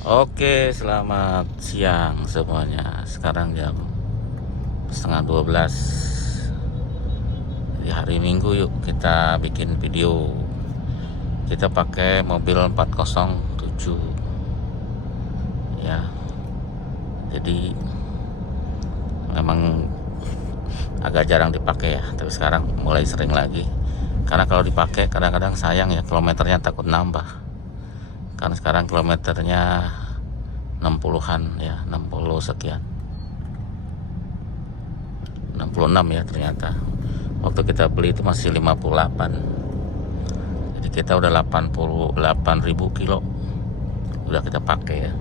Oke, selamat siang semuanya. Sekarang jam setengah 12 di hari Minggu. Yuk kita bikin video. Kita pakai mobil 407 ya. Jadi memang agak jarang dipakai ya, tapi sekarang mulai sering lagi. Karena kalau dipakai kadang-kadang sayang ya, kilometernya takut nambah. Karena sekarang kilometernya 60-an ya, 60 sekian, 66 ya ternyata. Waktu kita beli itu masih 58. Jadi kita udah 88.000 kilo udah kita pakai ya.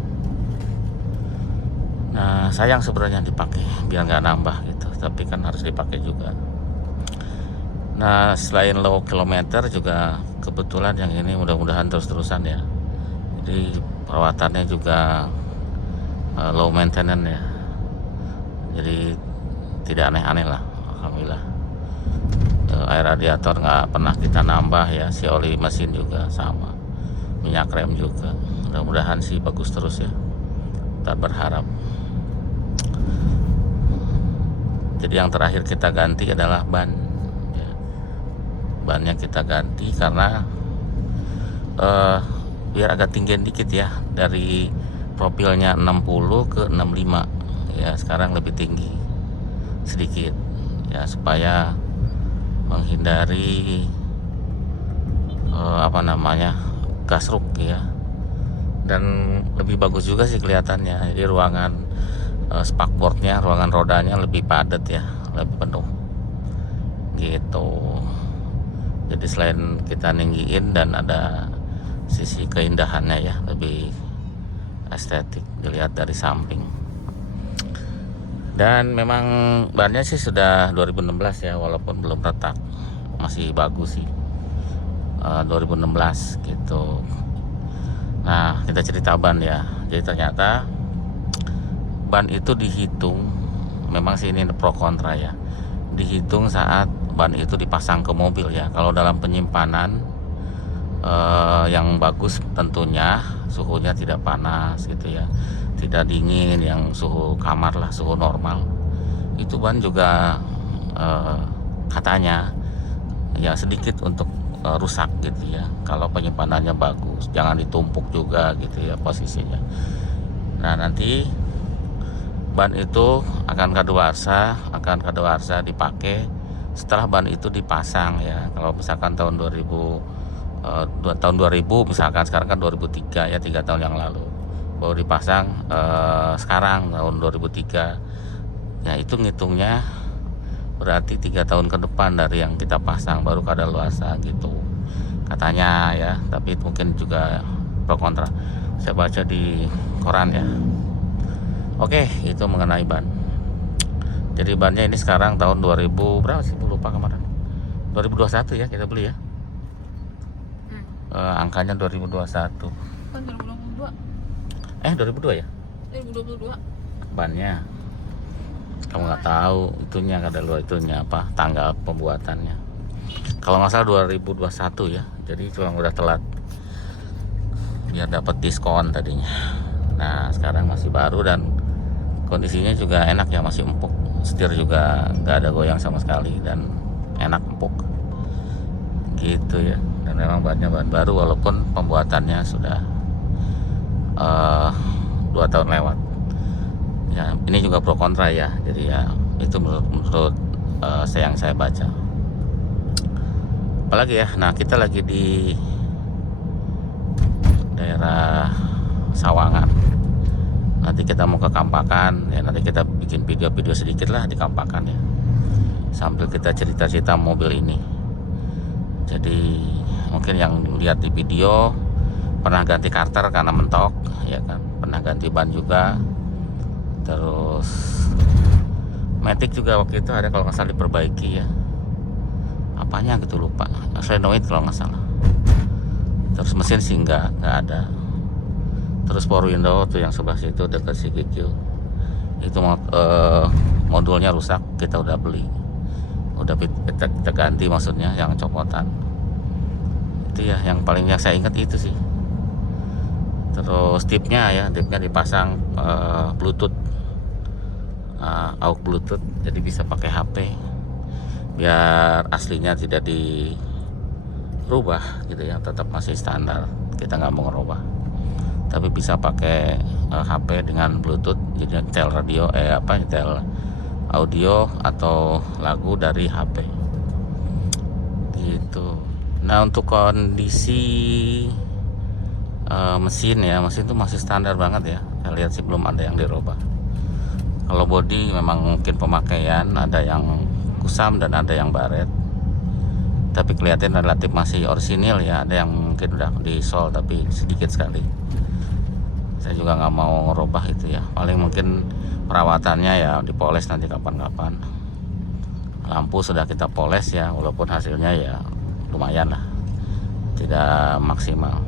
Nah sayang sebenarnya dipakai biar nggak nambah gitu, tapi kan harus dipakai juga. Nah selain low kilometer juga kebetulan yang ini mudah-mudahan terus-terusan ya. Jadi perawatannya juga low maintenance ya, jadi tidak aneh-aneh lah, alhamdulillah. Air radiator nggak pernah kita nambah ya, si oli mesin juga sama, minyak rem juga. Mudah-mudahan sih bagus terus ya, kita berharap. Jadi yang terakhir kita ganti adalah ban ya. Bannya kita ganti karena biar agak tinggian dikit ya, dari profilnya 60 ke 65 ya, sekarang lebih tinggi sedikit ya, supaya menghindari gasruk ya. Dan lebih bagus juga sih kelihatannya. Jadi ruangan spakboardnya, ruangan rodanya lebih padat ya, lebih penuh gitu. Jadi selain kita ninggiin dan ada sisi keindahannya ya, lebih estetik dilihat dari samping. Dan memang bannya sih sudah 2016 ya, walaupun belum retak, masih bagus sih. 2016 gitu. Nah kita cerita ban ya. Jadi ternyata ban itu dihitung, memang sih ini pro kontra ya, dihitung saat ban itu dipasang ke mobil ya. Kalau dalam penyimpanan yang bagus tentunya suhunya tidak panas gitu ya, tidak dingin, yang suhu kamar lah, suhu normal. Itu ban juga katanya ya sedikit untuk rusak gitu ya, kalau penyimpanannya bagus. Jangan ditumpuk juga gitu ya posisinya. Nah nanti ban itu akan kadaluarsa dipakai setelah ban itu dipasang ya. Kalau misalkan tahun 2000 misalkan, sekarang kan 2003 ya, 3 tahun yang lalu baru dipasang. Sekarang tahun 2003 ya, itu ngitungnya berarti 3 tahun ke depan dari yang kita pasang baru kadaluarsa gitu katanya ya. Tapi mungkin juga pro kontra, saya baca di koran ya. Oke, itu mengenai ban. Jadi bannya ini sekarang tahun 2000 berapa sih, lupa kemarin, 2021 ya kita beli ya. Angkanya 2021. Kan 2022. 2002 ya 2022. bannya. Kamu nggak tahu itunya, itunya apa, tanggal pembuatannya. Kalau nggak salah 2021 ya. Jadi cuma udah telat biar dapat diskon tadinya. Nah sekarang masih baru dan kondisinya juga enak ya, masih empuk. Setir juga nggak ada goyang sama sekali dan enak, empuk gitu ya. Dan memang bannya ban baru walaupun pembuatannya sudah 2 tahun lewat ya. Ini juga pro kontra ya, jadi ya itu menurut yang saya baca. Apalagi ya, nah kita lagi di daerah Sawangan. Nanti kita mau ke Kampakan ya, nanti kita bikin video-video sedikit lah di Kampakan ya, sambil kita cerita-cerita mobil ini. Jadi mungkin yang lihat di video pernah ganti karter karena mentok ya kan, pernah ganti ban juga. Terus Matic juga waktu itu ada kalau nggak salah diperbaiki ya, apanya gitu lupa, solenoid kalau nggak salah. Terus mesin sih nggak ada. Terus power window tuh yang sebelah situ dekat CGQ itu modulnya rusak, kita udah beli, udah kita ganti, maksudnya yang copotan itu ya. Yang paling yang saya ingat itu sih. Terus tipnya dipasang Bluetooth, aux Bluetooth, jadi bisa pakai HP biar aslinya tidak dirubah gitu ya, tetap masih standar, kita nggak mau ngerubah, tapi bisa pakai HP dengan Bluetooth, jadi nyetel nyetel audio atau lagu dari HP gitu. Nah, untuk kondisi mesin tuh masih standar banget ya, saya lihat sih belum ada yang dirubah. Kalau bodi memang mungkin pemakaian, ada yang kusam dan ada yang baret, tapi kelihatan relatif masih orisinil ya. Ada yang mungkin udah di-sol tapi sedikit sekali. Saya juga nggak mau ngerubah itu ya, paling mungkin perawatannya ya dipoles nanti kapan-kapan. Lampu sudah kita poles ya, walaupun hasilnya ya lumayan lah, tidak maksimal.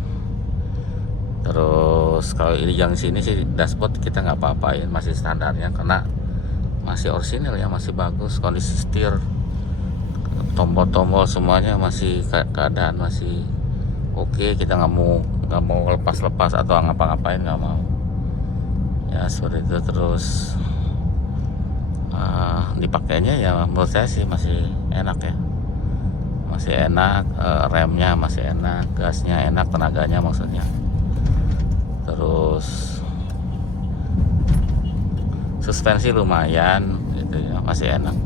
Terus kalau ini yang sini sih dashboard kita nggak apa-apain, masih standarnya karena masih orisinil ya, masih bagus kondisi setir, tombol-tombol semuanya masih keadaan masih oke. Kita nggak mau lepas-lepas atau ngapa-ngapain, nggak mau ya seperti itu. Terus dipakainya ya menurut saya sih masih enak ya, masih enak, remnya masih enak, gasnya enak, tenaganya maksudnya. Terus suspensi lumayan gitu ya, masih enak.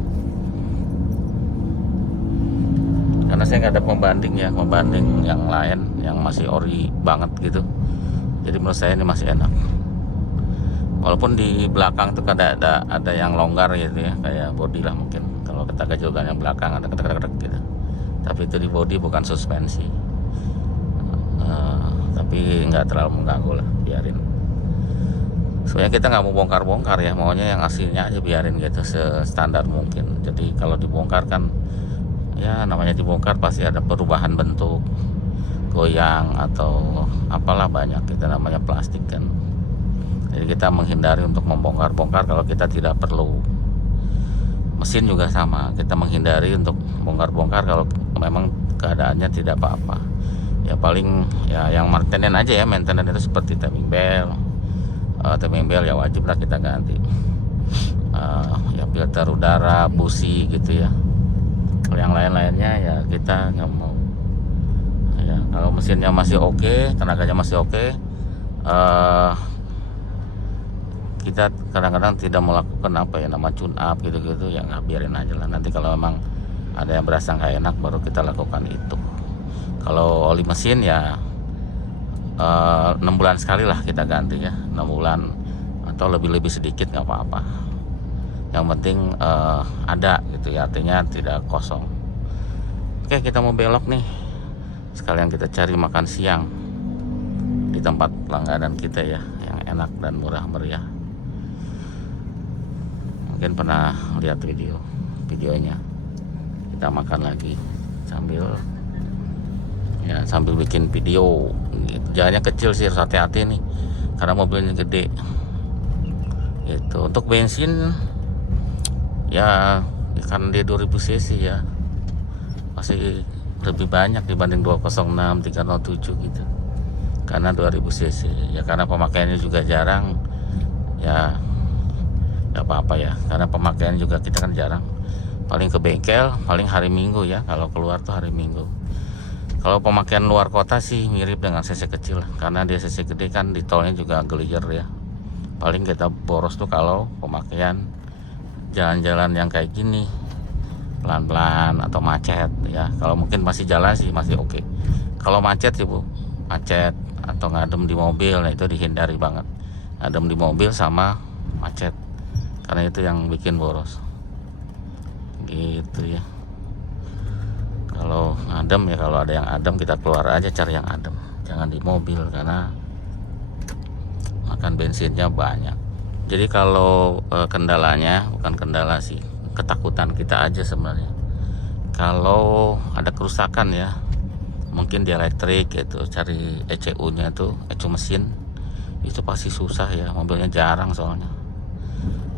Karena saya nggak ada pembanding yang lain yang masih ori banget gitu, jadi menurut saya ini masih enak. Walaupun di belakang tuh ada yang longgar gitu ya, kayak bodi lah mungkin kalau kita gajulkan yang belakang ada ketek-ketek gitu, tapi itu di bodi bukan suspensi. Tapi nggak terlalu mengganggu lah, biarin. Soalnya kita nggak mau bongkar-bongkar ya, maunya yang aslinya aja biarin gitu standar mungkin. Jadi kalau dibongkar kan ya namanya dibongkar pasti ada perubahan bentuk, goyang atau apalah banyak, kita namanya plastik kan. Jadi kita menghindari untuk membongkar-bongkar kalau kita tidak perlu. Mesin juga sama, kita menghindari untuk bongkar-bongkar kalau memang keadaannya tidak apa-apa. Ya paling ya yang maintenance aja ya, maintenance itu seperti timing belt ya wajib lah kita ganti. Ya filter udara, busi gitu ya. Kalau yang lain-lainnya ya kita nggak mau. Ya kalau mesinnya masih oke, tenaganya masih oke, kita kadang-kadang tidak melakukan nama tune up gitu-gitu ya, nggak, biarin aja lah. Nanti kalau memang ada yang berasa nggak enak baru kita lakukan itu. Kalau oli mesin ya 6 bulan sekali lah kita ganti ya, 6 bulan atau lebih sedikit nggak apa-apa. Yang penting ada gitu ya, artinya tidak kosong. Oke, kita mau belok nih, sekalian kita cari makan siang di tempat langganan kita ya, yang enak dan murah meriah. Mungkin pernah lihat videonya. Kita makan lagi sambil bikin video gitu. Jalannya kecil sih, harus hati-hati nih karena mobilnya gede gitu. Untuk bensin ya kan dia 2000 cc ya, masih lebih banyak dibanding 206, 307 gitu, karena 2000 cc ya. Karena pemakaiannya juga jarang ya, gak apa-apa ya, karena pemakaian juga kita kan jarang, paling ke bengkel paling hari Minggu ya, kalau keluar tuh hari Minggu. Kalau pemakaian luar kota sih mirip dengan cc kecil, karena dia cc gede kan di tolnya juga gelier ya. Paling kita boros tuh kalau pemakaian jalan-jalan yang kayak gini, pelan-pelan atau macet ya. Kalau mungkin masih jalan sih masih oke. Kalau macet sih macet atau ngadem di mobil, nah itu dihindari banget. Ngadem di mobil sama macet, karena itu yang bikin boros gitu ya. Kalau adem ya, kalau ada yang adem kita keluar aja cari yang adem, jangan di mobil karena makan bensinnya banyak. Jadi kalau kendalanya bukan kendala sih, ketakutan kita aja sebenarnya. Kalau ada kerusakan ya, mungkin di elektrik gitu, cari ECU-nya tuh, ECU mesin itu pasti susah ya, mobilnya jarang soalnya.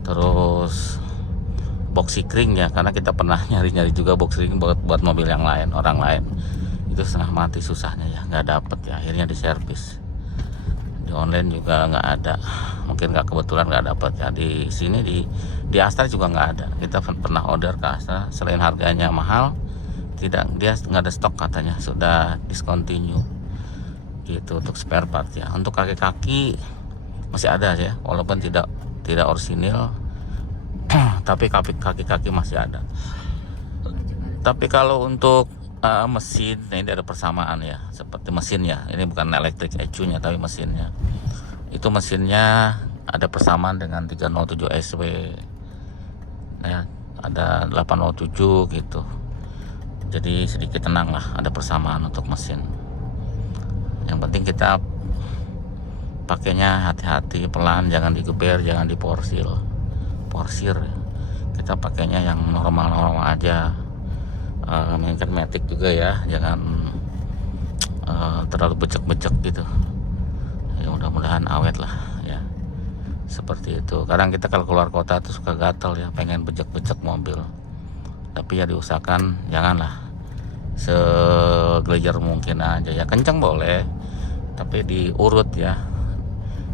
Terus box sikring ya, karena kita pernah nyari-nyari juga box sikring buat mobil yang lain, orang lain, itu setengah mati susahnya ya, nggak dapet ya, akhirnya diservis, online juga nggak ada, mungkin nggak kebetulan nggak dapat ya. Di sini di Astra juga nggak ada. Kita pernah order ke Astra, selain harganya mahal, dia nggak ada stok katanya, sudah discontinue gitu untuk spare part ya. Untuk kaki-kaki masih ada ya, walaupun tidak orisinil tapi kaki-kaki masih ada. Tapi kalau untuk mesin, nah ini ada persamaan ya, seperti mesinnya. Ini bukan elektrik ECU-nya tapi mesinnya. Itu mesinnya ada persamaan dengan 307 SW. Ya, ada 807 gitu. Jadi sedikit tenang lah, ada persamaan untuk mesin. Yang penting kita pakainya hati-hati, pelan, jangan digeber, jangan diporsir. Kita pakainya yang normal-normal aja. Mainkan matic juga ya, jangan terlalu becek-becek gitu ya. Mudah-mudahan awet lah ya, seperti itu. Kadang kita kalau keluar kota tuh suka gatel ya, pengen becek-becek mobil, tapi ya diusahakan janganlah segelejar mungkin aja ya. Kencang boleh, tapi diurut ya,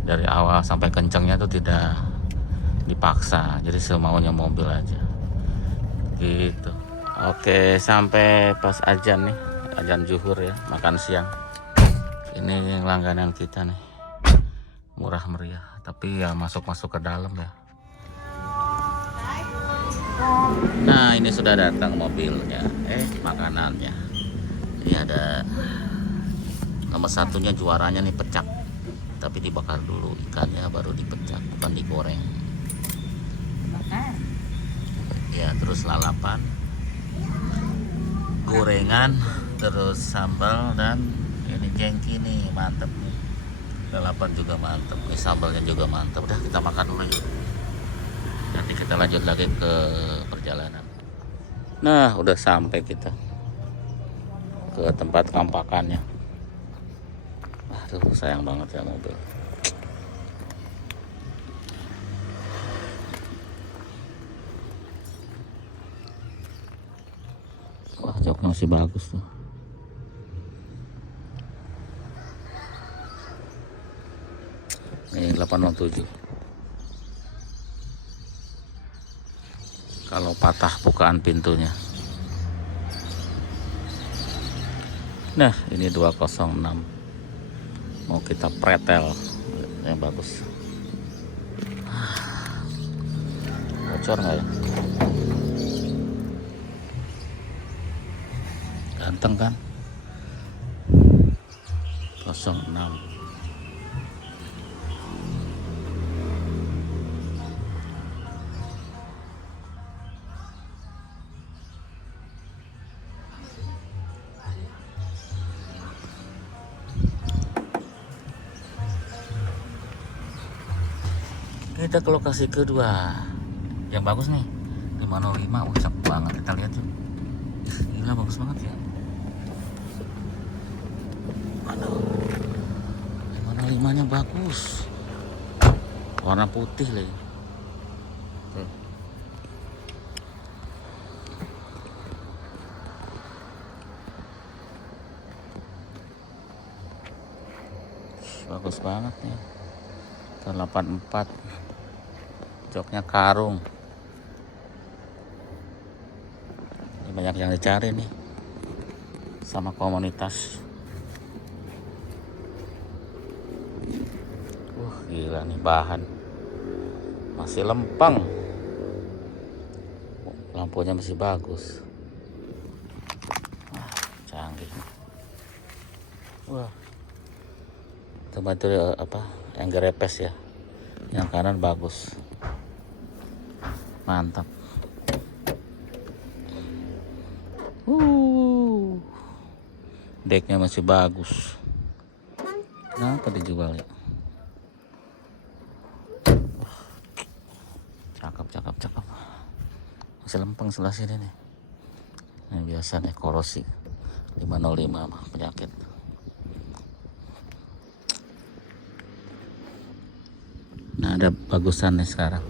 dari awal sampai kencangnya tuh tidak dipaksa, jadi semaunya mobil aja gitu. Oke, sampai pas azan nih, azan zuhur ya, makan siang. Ini langganan kita nih, murah meriah, tapi ya masuk ke dalam ya. Nah, ini sudah datang mobilnya, makanannya. Ini ada nomor satunya, juaranya nih pecak, tapi dibakar dulu ikannya baru dipecak, bukan digoreng. Ya, terus lalapan, gorengan, terus sambal, dan ini jengki nih, mantep nih. Lalapan juga mantep, nih sambalnya juga mantep. Udah, kita makan dulu yuk. Nanti kita lanjut lagi ke perjalanan. Nah, udah sampai kita ke tempat kampakannya. Aduh, sayang banget ya mobil. Wah, joknya masih bagus tuh. Ini 807. Kalau patah bukaan pintunya. Nah, ini 206. Mau kita pretel yang bagus. Bocor nggak ya? Ganteng kan? 06. Kita ke lokasi kedua yang bagus nih, 505. Wah, cakep banget, kita lihat yuk. Gila, bagus banget ya. Aduh, 505 nya bagus, warna putih lagi. Bagus banget nih. 84, joknya karung. Ini banyak yang dicari nih sama komunitas. Gila nih, bahan masih lempeng, lampunya masih bagus. Canggih. Wah, tempat itu apa, yang gerepes ya, yang kanan bagus, mantap. Decknya masih bagus. Kenapa dijual ya? Cakep. Masih lempeng sebelah sini nih. Ini biasa nih, korosi 505 mah penyakit. Nah, ada bagusan nih sekarang.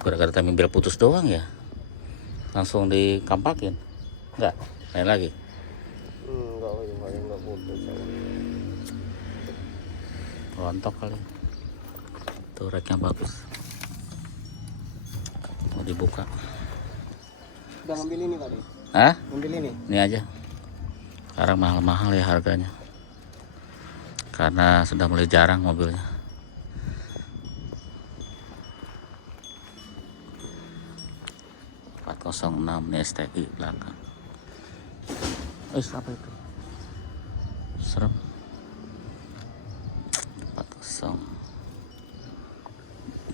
Gara-gara tampilan putus doang ya, langsung dikampakin. Enggak, lain lagi. Enggak putus. rontok kali. Tuh reknya bagus. Mau dibuka. Udah ngambil ini tadi. Hah? Ngambil ini. Ini aja. Sekarang mahal-mahal ya harganya. Karena sudah mulai jarang mobilnya. ...406 nih STI belakang. Apa itu? Serem.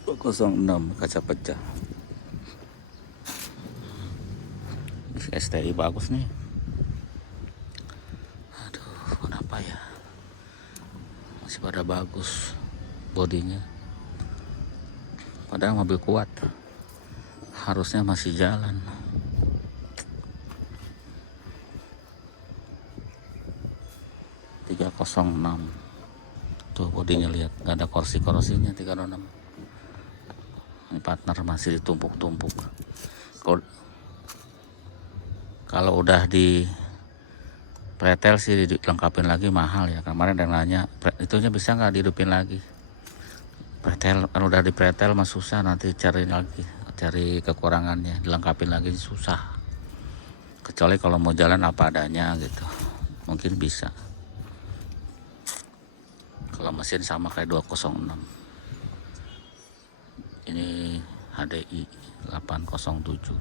406 kaca pecah. STI bagus nih. Aduh, kenapa ya? Masih pada bagus bodinya. Padahal mobil kuat. Harusnya masih jalan. ...306. Tuh bodinya lihat, nggak ada korsi-korsinya 306. Ini partner masih ditumpuk-tumpuk. Kalau udah di pretel sih dilengkapin lagi mahal ya. Kemarin yang nanya, itunya bisa nggak dihidupin lagi? Pretel kan udah di pretel mah susah, nanti cari lagi, cari kekurangannya, dilengkapin lagi susah. Kecuali kalau mau jalan apa adanya gitu, mungkin bisa. Kalau mesin sama kayak 206. Ini HDI 807.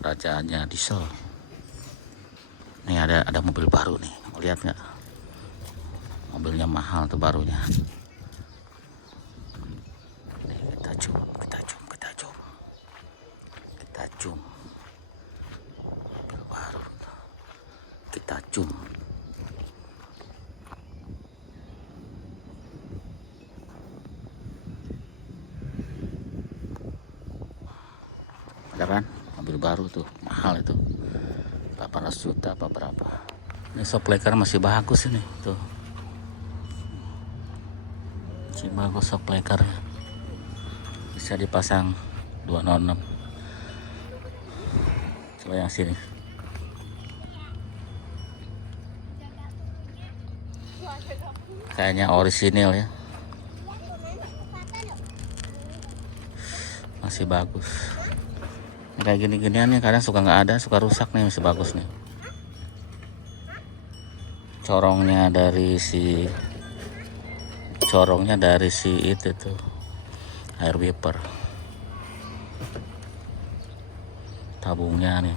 Rajanya diesel. Nih ada mobil baru nih, mau lihat nggak? Mobilnya mahal tuh barunya. Nih, kita zoom. Mobil baru. Kita zoom. Ada kan? Mobil baru tuh, mahal itu. 800 juta apa berapa. Ini shockbreaker masih bagus ini tuh. Masih bagus shockbreakernya. Bisa dipasang 206. Coba yang sini. Kayaknya orisinil ya. Masih bagus. Kayak gini-ginian nih kadang suka nggak ada, suka rusak nih, masih bagus nih. Corongnya dari si itu tuh air wiper. Tabungnya nih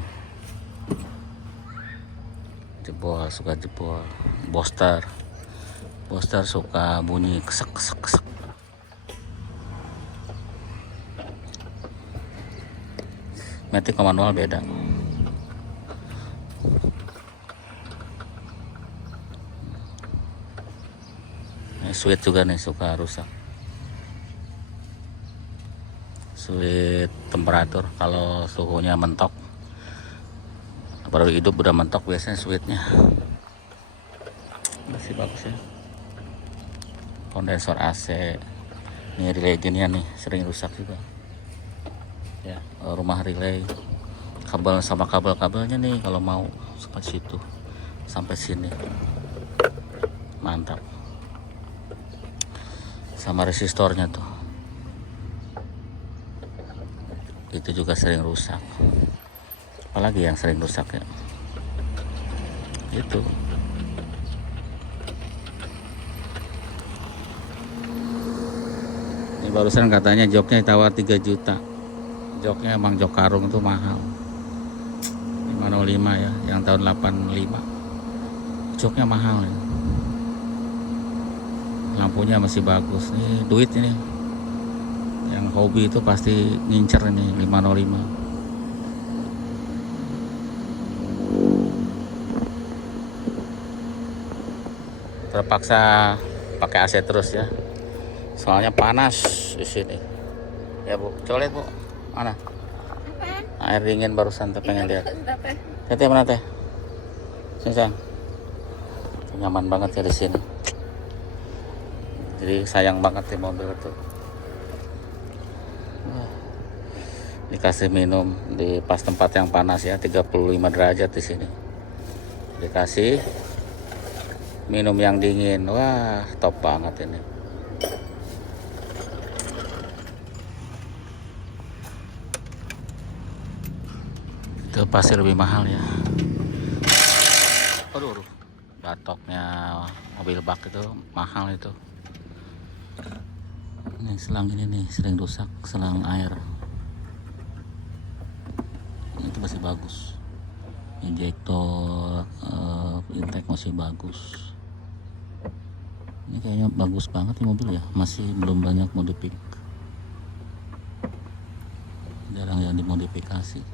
suka jebol. Booster suka bunyi kesek. Matic sama manual beda. Ini switch juga nih suka rusak. Switch temperatur kalau suhunya mentok, baru hidup udah mentok biasanya switchnya. Masih bagus ya. Kondensor AC. Ini relay ginian nih sering rusak juga. Ya, rumah relay, kabelnya nih kalau mau sampai situ sampai sini mantap, sama resistornya tuh itu juga sering rusak. Apalagi yang sering rusak ya itu. Ini barusan katanya joknya ditawar 3 juta. Joknya emang jok karung itu mahal, 505 ya, yang tahun 85. Joknya mahal ya. Lampunya masih bagus. Nih duit ini, yang hobi itu pasti ngincer ini 505. Terpaksa pakai AC terus ya, soalnya panas di sini ya Bu. Coba lihat Bu, mana air dingin barusan tuh, pengen lihat. Teh mana teh? Sini sayang. Nyaman banget ya di sini. Jadi sayang banget di mobil tuh. Dikasih minum di pas tempat yang panas ya, 35 derajat di sini. Dikasih minum yang dingin. Wah, top banget ini. Itu pasti lebih mahal ya. Aduh, batoknya mobil bak itu mahal itu. Ini selang ini nih sering rusak, selang air. Itu masih bagus. Injektor, intake masih bagus. Ini kayaknya bagus banget nih mobil ya, masih belum banyak modifik. Jarang yang dimodifikasi.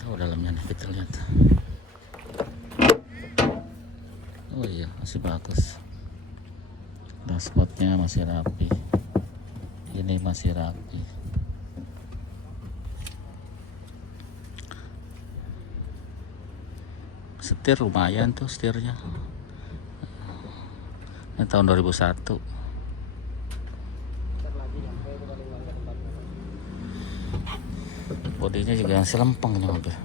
Tahu dalamnya nih, kita lihat. Oh iya, masih bagus. Dashboardnya masih rapi. Ini masih rapi. Setir lumayan tuh setirnya. Ini tahun 2001. Bodinya juga yang selempeng ini mobil.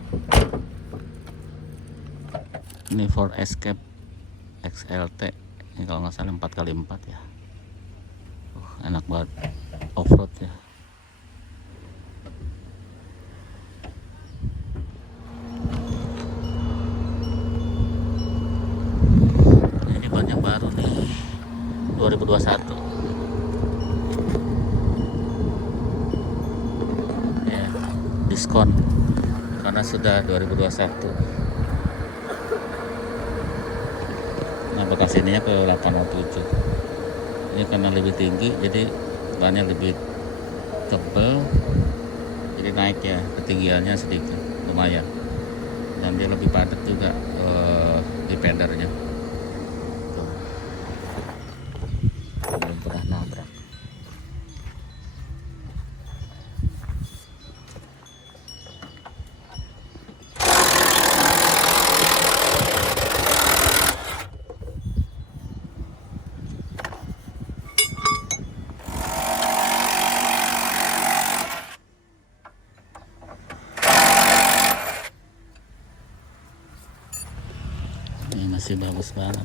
Ini Ford Escape XLT. Ini kalau nggak salah 4x4 ya. Enak banget off-road ya. Ini banyak baru nih 2021 ya, diskon karena sudah 2021. Nah, bekas ininya ke 807. Ini karena lebih tinggi jadi bannya lebih tebal, jadi naik ya ketinggiannya sedikit lumayan, dan dia lebih padat juga di fendernya. Tuh. Belum pernah nabrak. Ini masih bagus banget.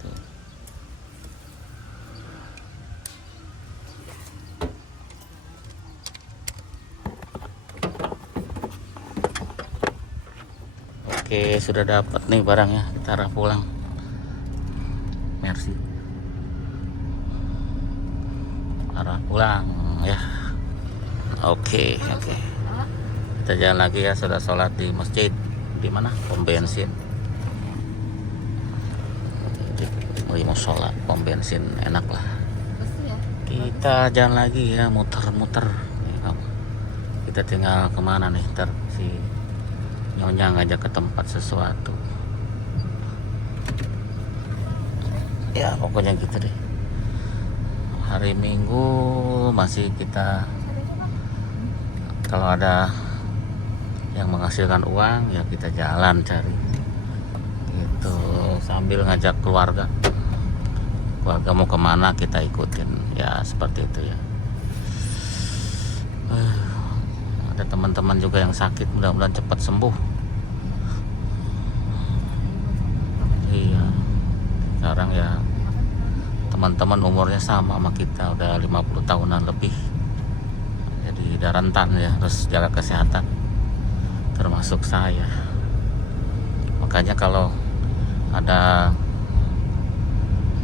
Tuh. Oke, sudah dapat nih barangnya, kita arah pulang. Mercy. Arah pulang ya. Oke. Kita jalan lagi ya, sudah sholat di masjid. Di mana? Pom bensin. Di musola, pom bensin enak lah. Kita jalan lagi ya, muter-muter. Kita tinggal kemana nih? Ntar si Nyonya ngajak ke tempat sesuatu. Ya pokoknya gitu deh. Hari Minggu masih kita, kalau ada yang menghasilkan uang ya kita jalan cari gitu, sambil ngajak keluarga mau kemana kita ikutin ya, seperti itu ya. Ada teman-teman juga yang sakit, mudah-mudahan cepat sembuh. Iya, sekarang ya teman-teman umurnya sama kita, udah 50 tahunan lebih, jadi udah rentan ya, harus jaga kesehatan, termasuk saya. Makanya kalau ada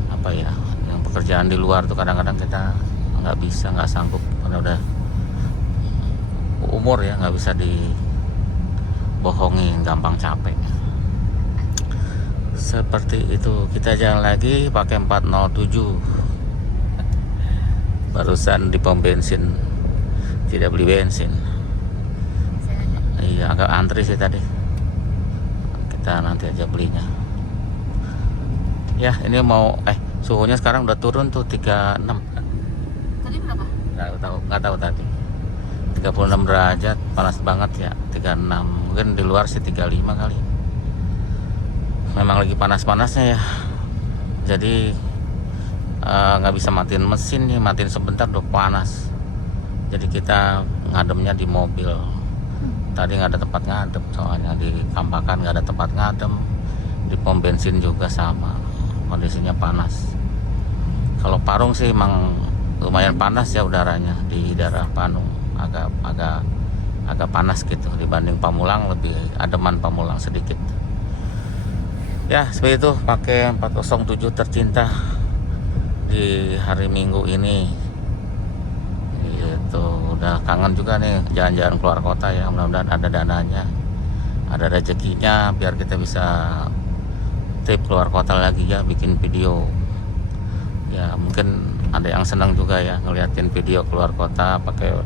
apa ya, yang pekerjaan di luar tuh kadang-kadang kita nggak sanggup karena udah umur ya, nggak bisa dibohongin, gampang capek. Seperti itu. Kita jalan lagi pakai 407. Barusan di pom bensin tidak beli bensin. Iya, agak antri sih tadi. Kita nanti aja belinya. Ya, ini mau suhunya sekarang udah turun tuh 36. Tadi berapa? Nggak tahu tadi. 36 derajat, panas banget ya. 36. Mungkin di luar sih 35 kali. Memang lagi panas-panasnya ya. Jadi nggak bisa matiin mesin nih, matiin sebentar udah panas. Jadi kita ngademnya di mobil. Tadi nggak ada tempat ngadem, soalnya di Kampakan nggak ada tempat ngadem. Di pom bensin juga sama, kondisinya panas. Kalau Parung sih emang lumayan panas ya udaranya di daerah Panung, agak panas gitu dibanding Pamulang, lebih ademan Pamulang sedikit. Ya seperti itu, pakai 407 tercinta di hari Minggu ini. Gitu, udah kangen juga nih jalan-jalan keluar kota ya. Mudah-mudahan ada dananya, ada rezekinya, biar kita bisa trip keluar kota lagi ya, bikin video. Ya mungkin ada yang senang juga ya ngeliatin video keluar kota pakai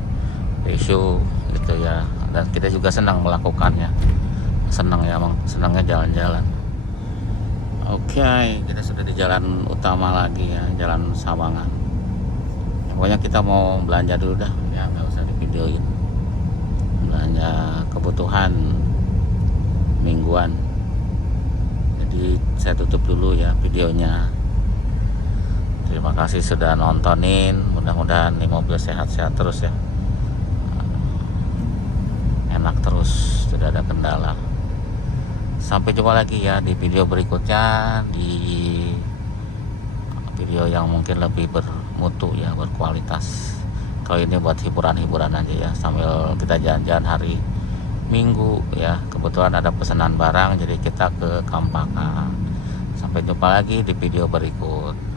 isu gitu ya, dan kita juga senang melakukannya. Senang ya, emang senangnya jalan-jalan. Oke, kita sudah di jalan utama lagi ya, jalan Sawangan. Ya, pokoknya kita mau belanja dulu dah ya, nggak usah divideoin. Belanja kebutuhan mingguan. Jadi saya tutup dulu ya videonya. Terima kasih sudah nontonin. Mudah-mudahan nih mobil sehat-sehat terus ya, enak terus, tidak ada kendala. Sampai jumpa lagi ya di video berikutnya, di video yang mungkin lebih bermutu ya, berkualitas. Kalau ini buat hiburan-hiburan aja ya, sambil kita jalan-jalan hari Minggu ya. Kebetulan ada pesanan barang, jadi kita ke Kampakan. Sampai jumpa lagi di video berikut.